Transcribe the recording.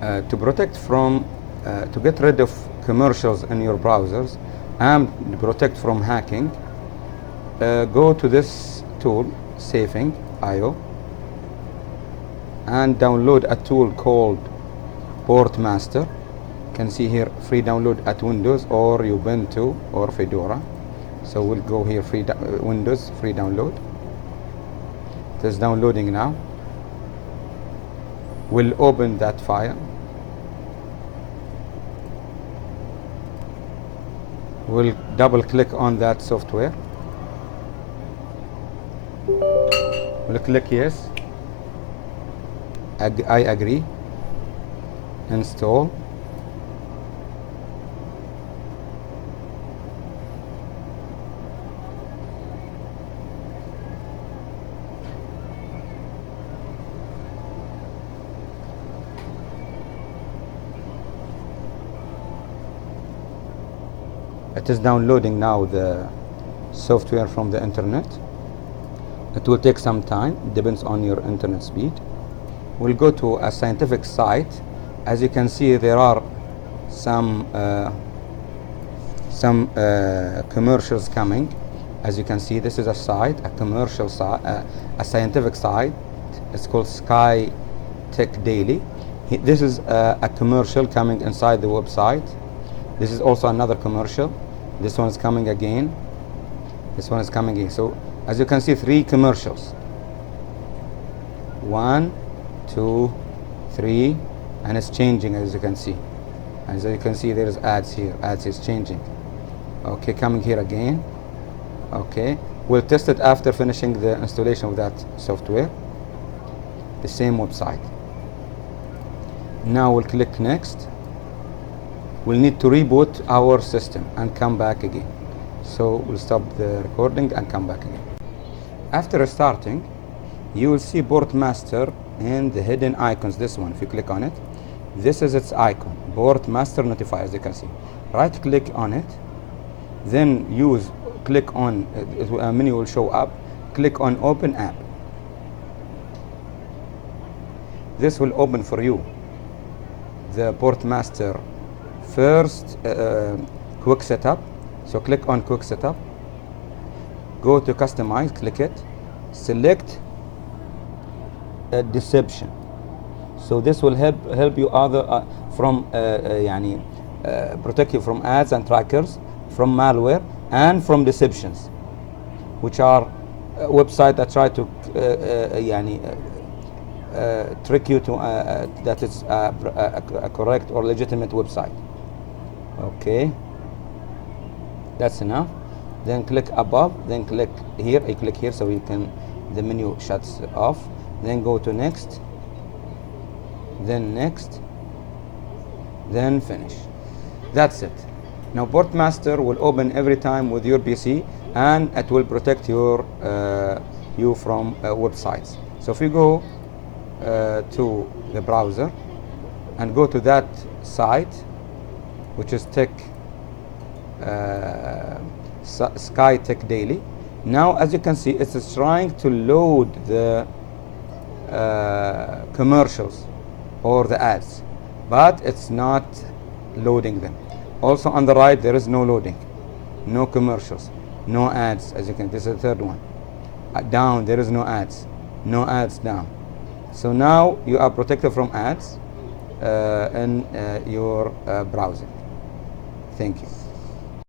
To protect from, to get rid of commercials in your browsers and protect from hacking, go to this tool, Saving IO, and download a tool called Portmaster. You can see here free download at Windows or Ubuntu or Fedora. So we'll go here, Windows, free download. It is downloading now. We'll open that file. We'll double click on that software. We'll click yes. I agree. Install. It is downloading now the software from the internet. It will take some time, depends on your internet speed. We'll go to a scientific site. As you can see, there are some commercials coming. As you can see, this is a site, a commercial site, a scientific site. It's called Sky Tech Daily. This is a commercial coming inside the website. This is also another commercial. This one is coming again. This one is coming again. So as you can see, 3 commercials. 1, 2, 3, and it's changing as you can see. As you can see, there is ads here. Ads is changing. Okay, coming here again. Okay, we'll test it after finishing the installation of that software. The same website. Now we'll click next. We'll need to reboot our system and come back again. So we'll stop the recording and come back again. After restarting, you will see Portmaster and the hidden icons. This one, if you click on it, this is its icon, Portmaster Notify, as you can see. Right click on it, then click on, a menu will show up, click on Open App. This will open for you the Portmaster first quick setup. So click on quick setup, go to customize, click it, select deception. So this will help you from protect you from ads and trackers, from malware and from deceptions, which are websites that try to trick you to that it's a correct or legitimate website. Okay, that's enough. Then click above, then click here. I click here so you can, the menu shuts off. Then go to next, then next, then finish. That's it. Now Portmaster will open every time with your PC, and it will protect your you from websites. So if you go to the browser and go to that site, which is Sky Tech Daily. Now, as you can see, it's trying to load the commercials or the ads, but it's not loading them. Also on the right, there is no loading, no commercials, no ads. As you can, this is the third one. Down, there is no ads down. So now you are protected from ads in your browser. Thank you.